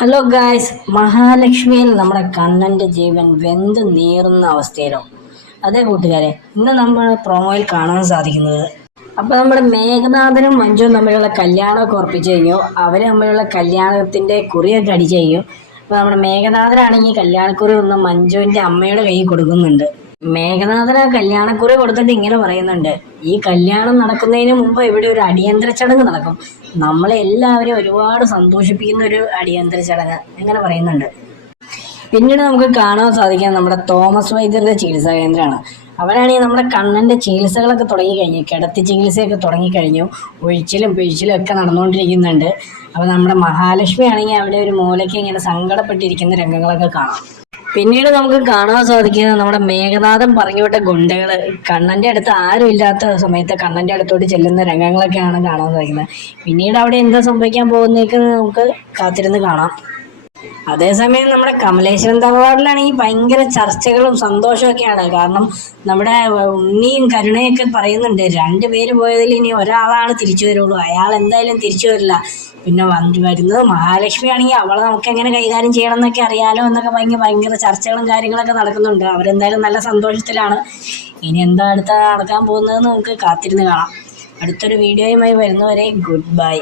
Hello guys, മഹാലക്ഷ്മിയിൽ നമ്മുടെ കണ്ണൻ്റെ ജീവൻ വെന്ത് നീറുന്ന അവസ്ഥയിലോ. അതേ കൂട്ടുകാരെ, ഇന്ന് നമ്മൾ പ്രൊമോയിൽ കാണാൻ സാധിക്കുന്നത് അപ്പോൾ നമ്മുടെ മേഘനാഥനും മഞ്ജുവും തമ്മിലുള്ള കല്യാണമൊക്കെ ഉറപ്പിച്ചു കഴിഞ്ഞു. അവർ തമ്മിലുള്ള കല്യാണത്തിൻ്റെ കുറിയൊക്കെ അടിച്ചു കഴിഞ്ഞു. അപ്പോൾ നമ്മുടെ മേഘനാഥനാണെങ്കിൽ കല്യാണക്കുറി ഒന്ന് മഞ്ജുവിൻ്റെ അമ്മയുടെ കയ്യിൽ കൊടുക്കുന്നുണ്ട്. മേഘനാഥന് കല്യാണക്കുറി കൊടുത്തിട്ട് ഇങ്ങനെ പറയുന്നുണ്ട്: ഈ കല്യാണം നടക്കുന്നതിന് മുമ്പ് ഇവിടെ ഒരു അടിയന്തര ചടങ്ങ് നടക്കും, നമ്മളെ എല്ലാവരെയും ഒരുപാട് സന്തോഷിപ്പിക്കുന്ന ഒരു അടിയന്തര ചടങ്ങ് എങ്ങനെ പറയുന്നുണ്ട്. പിന്നീട് നമുക്ക് കാണാൻ സാധിക്കുക നമ്മുടെ തോമസ് വൈദ്യരുടെ ചികിത്സാ കേന്ദ്രമാണ്. അവരാണെങ്കിൽ നമ്മുടെ കണ്ണൻ്റെ ചികിത്സകളൊക്കെ തുടങ്ങിക്കഴിഞ്ഞു, കിടത്തി ചികിത്സയൊക്കെ തുടങ്ങിക്കഴിഞ്ഞു, ഒഴിച്ചിലും പിഴിച്ചിലും ഒക്കെ നടന്നുകൊണ്ടിരിക്കുന്നുണ്ട്. അപ്പോൾ നമ്മുടെ മഹാലക്ഷ്മി ആണെങ്കിൽ അവിടെ ഒരു മൂലയ്ക്ക് ഇങ്ങനെ സങ്കടപ്പെട്ടിരിക്കുന്ന രംഗങ്ങളൊക്കെ കാണാം. പിന്നീട് നമുക്ക് കാണാൻ സാധിക്കുന്നത് നമ്മുടെ മേഘനാഥൻ പറഞ്ഞുവിട്ട ഗുണ്ടകൾ കണ്ണൻ്റെ അടുത്ത് ആരും ഇല്ലാത്ത സമയത്ത് കണ്ണൻ്റെ അടുത്തോട്ട് ചെല്ലുന്ന രംഗങ്ങളൊക്കെയാണ് കാണാൻ സാധിക്കുന്നത്. പിന്നീട് അവിടെ എന്താ സംഭവിക്കാൻ പോകുന്നതൊക്കെ നമുക്ക് കാത്തിരുന്ന് കാണാം. അതേസമയം നമ്മുടെ കമലേശ്വരൻ തറവാടിലാണെങ്കിൽ ഭയങ്കര ചർച്ചകളും സന്തോഷമൊക്കെയാണ്. കാരണം നമ്മുടെ ഉണ്ണിയും കരുണയൊക്കെ പറയുന്നുണ്ട്, രണ്ടുപേര് പോയതിൽ ഇനി ഒരാളാണ് തിരിച്ചു വരുള്ളൂ, അയാൾ എന്തായാലും തിരിച്ചു വരില്ല. പിന്നെ വരുന്നത് മഹാലക്ഷ്മി ആണെങ്കിൽ അവളെ നമുക്ക് എങ്ങനെ കൈകാര്യം ചെയ്യണം എന്നൊക്കെ അറിയാലോ എന്നൊക്കെ ഭയങ്കര ചർച്ചകളും കാര്യങ്ങളൊക്കെ നടക്കുന്നുണ്ട്. അവരെന്തായാലും നല്ല സന്തോഷത്തിലാണ്. ഇനി എന്താ അടുത്ത നടക്കാൻ പോകുന്നതെന്ന് നമുക്ക് കാത്തിരുന്ന് കാണാം. അടുത്തൊരു വീഡിയോയുമായി വരുന്നവരെ ഗുഡ് ബൈ.